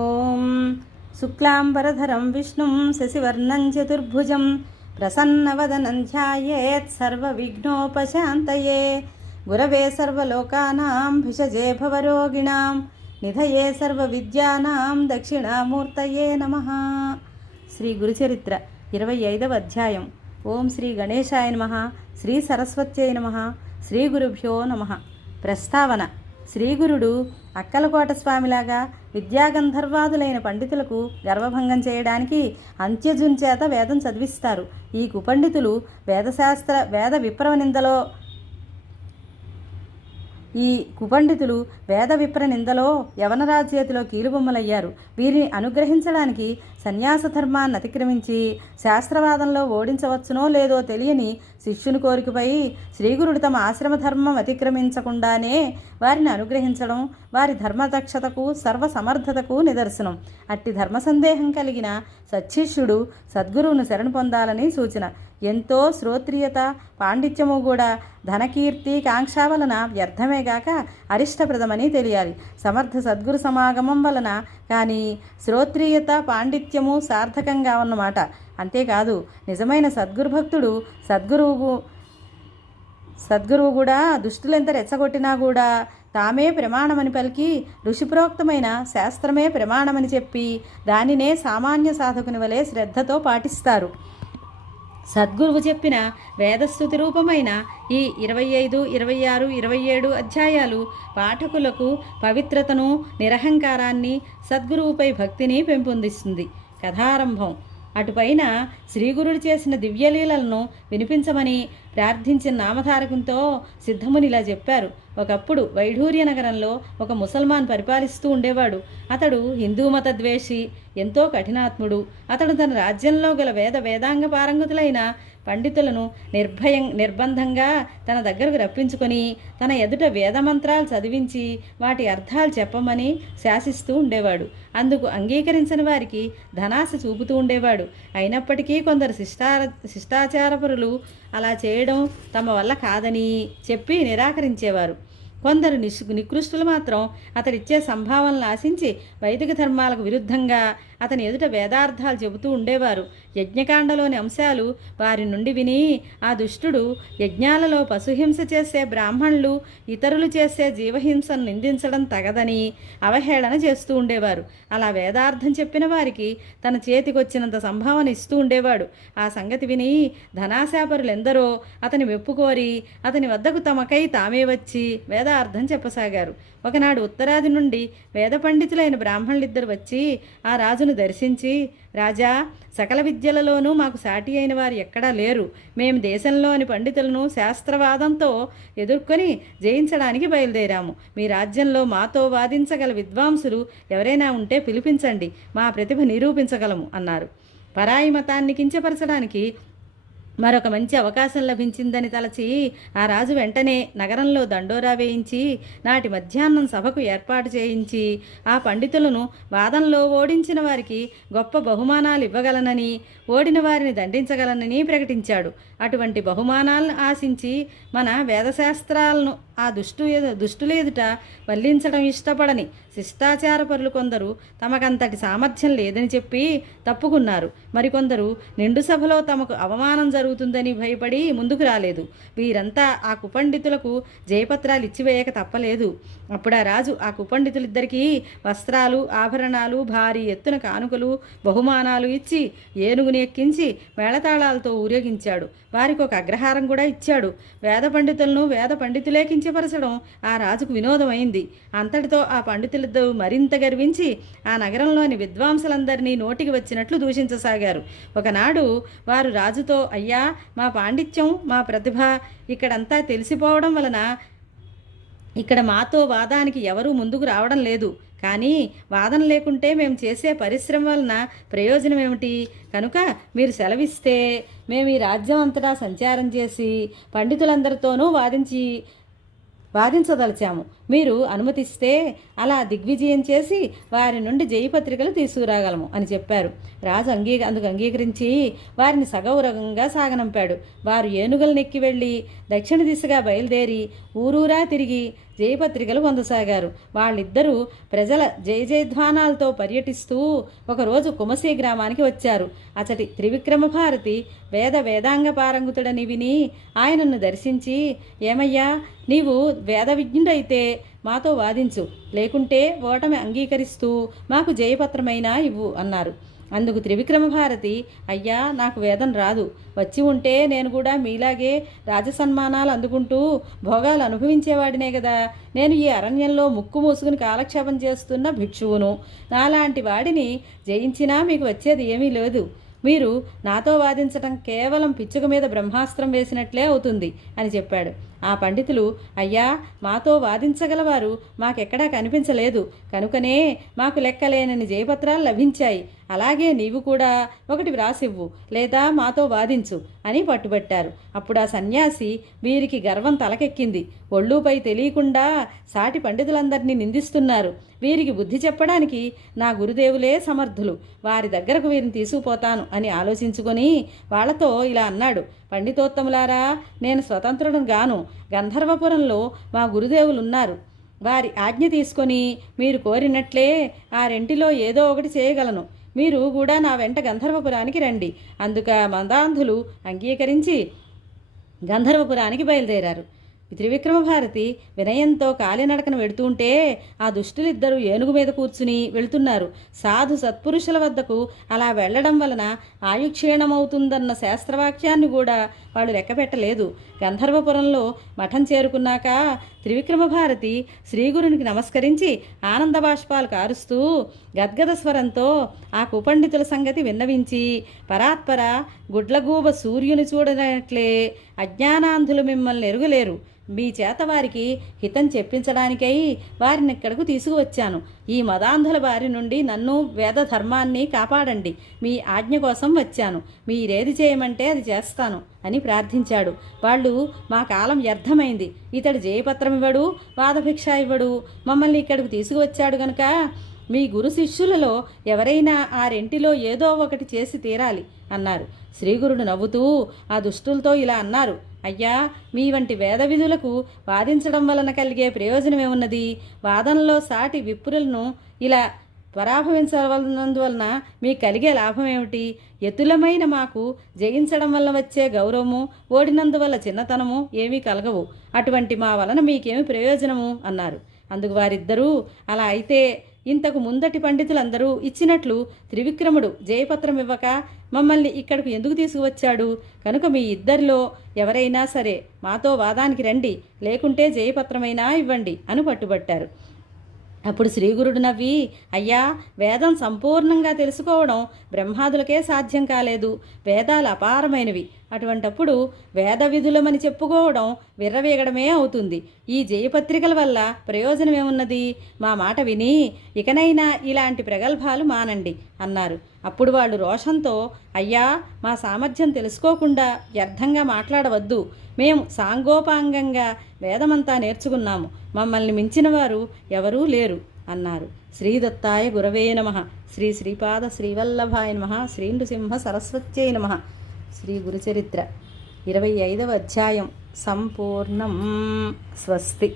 ఓం శుక్లాంబరధరం విష్ణుం శశివర్ణం చతుర్భుజం ప్రసన్నవదనం ధ్యాయేత్ సర్వవిఘ్నోపశాంతయే గురవే సర్వలోకానాం భిషజే భవరోగిణాం నిధయే సర్వవిద్యానాం దక్షిణామూర్తయే నమః. శ్రీ గురుచరిత్ర 25వ అధ్యాయం. ఓం శ్రీ గణేశాయ నమః. శ్రీ సరస్వత్యై నమః. శ్రీ గురుభ్యో నమః. ప్రస్తావన: శ్రీగురుడు అక్కలకోట స్వామిలాగా విద్యాగంధర్వాదులైన పండితులకు గర్వభంగం చేయడానికి అంత్యజుంచేత వేదం చదివిస్తారు. ఈ కుపండితులు వేద విప్ర నిందలో యవనరాజు చేతిలో కీలుబొమ్మలయ్యారు. వీరిని అనుగ్రహించడానికి సన్యాస ధర్మాన్ని అతిక్రమించి శాస్త్రవాదంలో ఓడించవచ్చునో లేదో తెలియని శిష్యుని కోరికపై శ్రీగురుడు తమ ఆశ్రమ ధర్మం అతిక్రమించకుండానే వారిని అనుగ్రహించడం వారి ధర్మదక్షతకు సర్వసమర్థతకు నిదర్శనం. అట్టి ధర్మ సందేహం కలిగిన సచ్చిష్యుడు సద్గురువును శరణు పొందాలని సూచన. ఎంతో శ్రోత్రియత పాండిత్యము కూడా ధనకీర్తి కాంక్ష వలన వ్యర్థమేగాక అరిష్టప్రదమని తెలియాలి. సమర్థ సద్గురు సమాగమం వలన కానీ శ్రోత్రియత పాండిత్యము సార్థకంగా ఉన్నమాట. అంతేకాదు నిజమైన సద్గురుభక్తుడు సద్గురువు కూడా దుష్టులెంత రెచ్చగొట్టినా కూడా తామే ప్రమాణమని పలికి ఋషిప్రోక్తమైన శాస్త్రమే ప్రమాణమని చెప్పి దానినే సామాన్య సాధకుని వలె శ్రద్ధతో పాటిస్తారు. సద్గురువు చెప్పిన వేదస్థుతి రూపమైన ఈ 25, 26, 27 అధ్యాయాలు పాఠకులకు పవిత్రతను, నిరహంకారాన్ని, సద్గురువుపై భక్తిని పెంపొందిస్తుంది. కథారంభం: అటుపైన శ్రీగురుడు చేసిన దివ్యలీలలను వినిపించమని ప్రార్థించిన నామధారకంతో సిద్ధముని ఇలా చెప్పారు. ఒకప్పుడు వైఢూర్య నగరంలో ఒక ముసల్మాన్ పరిపాలిస్తూ ఉండేవాడు. అతడు హిందూ మత ద్వేషి, ఎంతో కఠినాత్ముడు. అతడు తన రాజ్యంలో గల వేదాంగ పారంగతులైన పండితులను నిర్బంధంగా తన దగ్గరకు రప్పించుకొని తన ఎదుట వేదమంత్రాలు చదివించి వాటి అర్థాలు చెప్పమని శాసిస్తూ ఉండేవాడు. అందుకు అంగీకరించని వారికి ధనాశ చూపుతూ ఉండేవాడు. అయినప్పటికీ కొందరు శిష్టాచారపరులు అలా చేయడం తమ వల్ల కాదని చెప్పి నిరాకరించేవారు. కొందరు నికృష్టులు మాత్రం అతడిచ్చే సంభావనలు ఆశించి వైదిక ధర్మాలకు విరుద్ధంగా అతని ఎదుట వేదార్థాలు చెబుతూ ఉండేవారు. యజ్ఞకాండలోని అంశాలు వారి నుండి విని ఆ దుష్టుడు యజ్ఞాలలో పశుహింస చేసే బ్రాహ్మణులు ఇతరులు చేసే జీవహింసను నిందించడం తగదని అవహేళన చేస్తూ ఉండేవారు. అలా వేదార్థం చెప్పిన వారికి తన చేతికొచ్చినంత సంభావన ఇస్తూ ఉండేవాడు. ఆ సంగతి విని ధనాశాపరులెందరో అతని మెప్పుకోరి అతని వద్దకు తమకై తామే వచ్చి వేదార్థం చెప్పసాగారు. ఒకనాడు ఉత్తరాది నుండి వేద పండితులైన బ్రాహ్మణులిద్దరు వచ్చి ఆ రాజును దర్శించి, రాజా, సకల విద్యలలోనూ మాకు సాటి అయిన వారు ఎక్కడా లేరు. మేము దేశంలోని పండితులను శాస్త్రవాదంతో ఎదుర్కొని జయించడానికి బయలుదేరాము. మీ రాజ్యంలో మాతో వాదించగల విద్వాంసులు ఎవరైనా ఉంటే పిలిపించండి, మా ప్రతిభ నిరూపించగలము అన్నారు. పరాయి మతాన్ని కించపరచడానికి మరొక మంచి అవకాశం లభించిందని తలచి ఆ రాజు వెంటనే నగరంలో దండోరా వేయించి నాటి మధ్యాహ్నం సభకు ఏర్పాటు చేయించి ఆ పండితులను వాదంలో ఓడించిన వారికి గొప్ప బహుమానాలు ఇవ్వగలనని, ఓడిన వారిని దండించగలనని ప్రకటించాడు. అటువంటి బహుమానాలను ఆశించి మన వేదశాస్త్రాలను ఆ దుష్టుల ఎదుట వల్లించడం ఇష్టపడని శిష్టాచారపరులు కొందరు తమకంతటి సామర్థ్యం లేదని చెప్పి తప్పుకున్నారు. మరికొందరు నిండు సభలో తమకు అవమానం జరుగుతుందని భయపడి ముందుకు రాలేదు. వీరంతా ఆ కుపండితులకు జయపత్రాలు ఇచ్చివేయక తప్పలేదు. అప్పుడు ఆ రాజు ఆ కుపండితులిద్దరికీ వస్త్రాలు, ఆభరణాలు, భారీ ఎత్తున కానుకలు, బహుమానాలు ఇచ్చి ఏనుగుని ఎక్కించి మేళతాళాలతో ఊరేగించాడు. వారికి ఒక అగ్రహారం కూడా ఇచ్చాడు. వేద పండితులే కించపరచడం ఆ రాజుకు వినోదమైంది. అంతటితో ఆ పండితులిద్దరూ మరింత గర్వించి ఆ నగరంలోని విద్వాంసులందరినీ నోటికి వచ్చినట్లు దూషించసాగారు. ఒకనాడు వారు రాజుతో, అయ్యా, మా పాండిత్యం, మా ప్రతిభ ఇక్కడంతా తెలిసిపోవడం వలన ఇక్కడ మాతో వాదానికి ఎవరూ ముందుకు రావడం లేదు. కానీ వాదన లేకుంటే మేము చేసే పరిశ్రమ వలన ప్రయోజనం ఏమిటి? కనుక మీరు సెలవిస్తే మేము ఈ రాజ్యం అంతటా సంచారం చేసి పండితులందరితోనూ వాదించదలిచాము. మీరు అనుమతిస్తే అలా దిగ్విజయం చేసి వారి నుండి జయపత్రికలు తీసుకురాగలము అని చెప్పారు. రాజు అందుకు అంగీకరించి వారిని సగౌరవంగా సాగనంపాడు. వారు ఏనుగులనెక్కి వెళ్ళి దక్షిణ దిశగా బయలుదేరి ఊరూరా తిరిగి జయపత్రికలు పొందసాగారు. వాళ్ళిద్దరూ ప్రజల జయజయధ్వానాలతో పర్యటిస్తూ ఒకరోజు కుమసీ గ్రామానికి వచ్చారు. అచటి త్రివిక్రమభారతి వేదాంగ పారంగుతుడని విని ఆయనను దర్శించి, ఏమయ్యా, నీవు వేద విజ్ఞుడైతే మాతో వాదించు, లేకుంటే ఓటమి అంగీకరిస్తూ మాకు జయపత్రమైనా ఇవ్వు అన్నారు. అందుకు త్రివిక్రమభారతి, అయ్యా, నాకు వేదం రాదు. వచ్చి ఉంటే నేను కూడా మీలాగే రాజసన్మానాలు అందుకుంటూ భోగాలు అనుభవించేవాడినే కదా. నేను ఈ అరణ్యంలో ముక్కు మూసుకుని కాలక్షేపం చేస్తున్న భిక్షువును. నాలాంటి వాడిని జయించినా మీకు వచ్చేది ఏమీ లేదు. మీరు నాతో వాదించటం కేవలం పిచ్చుక మీద బ్రహ్మాస్త్రం వేసినట్లే అవుతుంది అని చెప్పాడు. ఆ పండితులు, అయ్యా, మాతో వాదించగలవారు మాకెక్కడా కనిపించలేదు, కనుకనే మాకు లెక్కలేనని జయపత్రాలు లభించాయి. అలాగే నీవు కూడా ఒకటి వ్రాసివ్వు, లేదా మాతో వాదించు అని పట్టుబట్టారు. అప్పుడు ఆ సన్యాసి, వీరికి గర్వం తలకెక్కింది. ఒళ్ళుపై తెలియకుండా సాటి పండితులందరినీ నిందిస్తున్నారు. వీరికి బుద్ధి చెప్పడానికి నా గురుదేవులే సమర్థులు. వారి దగ్గరకు వీరిని తీసుకుపోతాను అని ఆలోచించుకొని వాళ్లతో ఇలా అన్నాడు. పండితోత్తములారా, నేను స్వతంత్రుడును గాను. గంధర్వపురంలో మా గురుదేవులున్నారు. వారి ఆజ్ఞ తీసుకొని మీరు కోరినట్లే ఆ రెంటిలో ఏదో ఒకటి చేయగలను. మీరు కూడా నా వెంట గంధర్వపురానికి రండి. అందుక మందాంధులు అంగీకరించి గంధర్వపురానికి బయలుదేరారు. త్రివిక్రమభారతి వినయంతో కాలినడకన వెడుతుంటే ఆ దుష్టులిద్దరూ ఏనుగు మీద కూర్చుని వెళుతున్నారు. సాధు సత్పురుషుల వద్దకు అలా వెళ్లడం వలన ఆయుక్షీణమవుతుందన్న శాస్త్రవాక్యాన్ని కూడా వాళ్ళు లెక్కపెట్టలేదు. గంధర్వపురంలో మఠం చేరుకున్నాక త్రివిక్రమభారతి శ్రీగురునికి నమస్కరించి ఆనంద బాష్పాలు కారుస్తూ గద్గద స్వరంతో ఆ కుపండితుల సంగతి విన్నవించి, పరాత్పర, గుడ్లగూబ సూర్యుని చూడనట్లే అజ్ఞానాంధులు మిమ్మల్ని ఎరుగలేరు. మీ చేత వారికి హితం చెప్పించడానికై వారిని ఇక్కడకు తీసుకువచ్చాను. ఈ మదాంధుల బారి నుండి నన్ను, వేద ధర్మాన్ని కాపాడండి. మీ ఆజ్ఞ కోసం వచ్చాను. మీరేది చేయమంటే అది చేస్తాను అని ప్రార్థించాడు. వాళ్ళు, మా కాలం వ్యర్థమైంది. ఇతడు జయపత్రం ఇవ్వడు, వాదభిక్ష ఇవ్వడు. మమ్మల్ని ఇక్కడికి తీసుకువచ్చాడు గనుక మీ గురు శిష్యులలో ఎవరైనా ఆ రెంటిలో ఏదో ఒకటి చేసి తీరాలి అన్నారు. శ్రీగురుడు నవ్వుతూ ఆ దుష్టులతో ఇలా అన్నారు. అయ్యా, మీ వంటి వేద విధులకు వాదించడం వలన కలిగే ప్రయోజనమేమున్నది? వాదనలో సాటి విప్రులను ఇలా పరాభవించవలనందువలన మీకు కలిగే లాభమేమిటి? ఎత్తులమైన మాకు జయించడం వల్ల వచ్చే గౌరవము, ఓడినందువల్ల చిన్నతనము ఏమీ కలగవు. అటువంటి మా వలన మీకేమి ప్రయోజనము అన్నారు. అందుకు వారిద్దరూ, అలా అయితే ఇంతకు ముందటి పండితులందరూ ఇచ్చినట్లు త్రివిక్రముడు జయపత్రం ఇవ్వక మమ్మల్ని ఇక్కడకు ఎందుకు తీసుకువచ్చాడు? కనుక మీ ఇద్దరిలో ఎవరైనా సరే మాతో వాదానికి రండి, లేకుంటే జయపత్రమైనా ఇవ్వండి అని పట్టుబట్టారు. అప్పుడు శ్రీగురుడు నవ్వి, అయ్యా, వేదం సంపూర్ణంగా తెలుసుకోవడం బ్రహ్మాదులకే సాధ్యం కాలేదు. వేదాలు అపారమైనవి. అటువంటప్పుడు వేద విధులమని చెప్పుకోవడం విర్రవీగడమే అవుతుంది. ఈ జయపత్రికల వల్ల ప్రయోజనమేమున్నది? మా మాట విని ఇకనైనా ఇలాంటి ప్రగల్భాలు మానండి అన్నారు. అప్పుడు వాళ్ళు రోషంతో, అయ్యా, మా సామర్థ్యం తెలుసుకోకుండా వ్యర్థంగా మాట్లాడవద్దు. మేము సాంగోపాంగంగా వేదమంతా నేర్చుకున్నాము. మమ్మల్ని మించిన వారు ఎవరూ లేరు అన్నారు. శ్రీదత్తాయ గురవే నమః. శ్రీ శ్రీపాద శ్రీవల్లభాయ నమః. శ్రీ నృసింహ సరస్వత్యై నమః. శ్రీ గురుచరిత్ర 25వ అధ్యాయం సంపూర్ణం. స్వస్తి.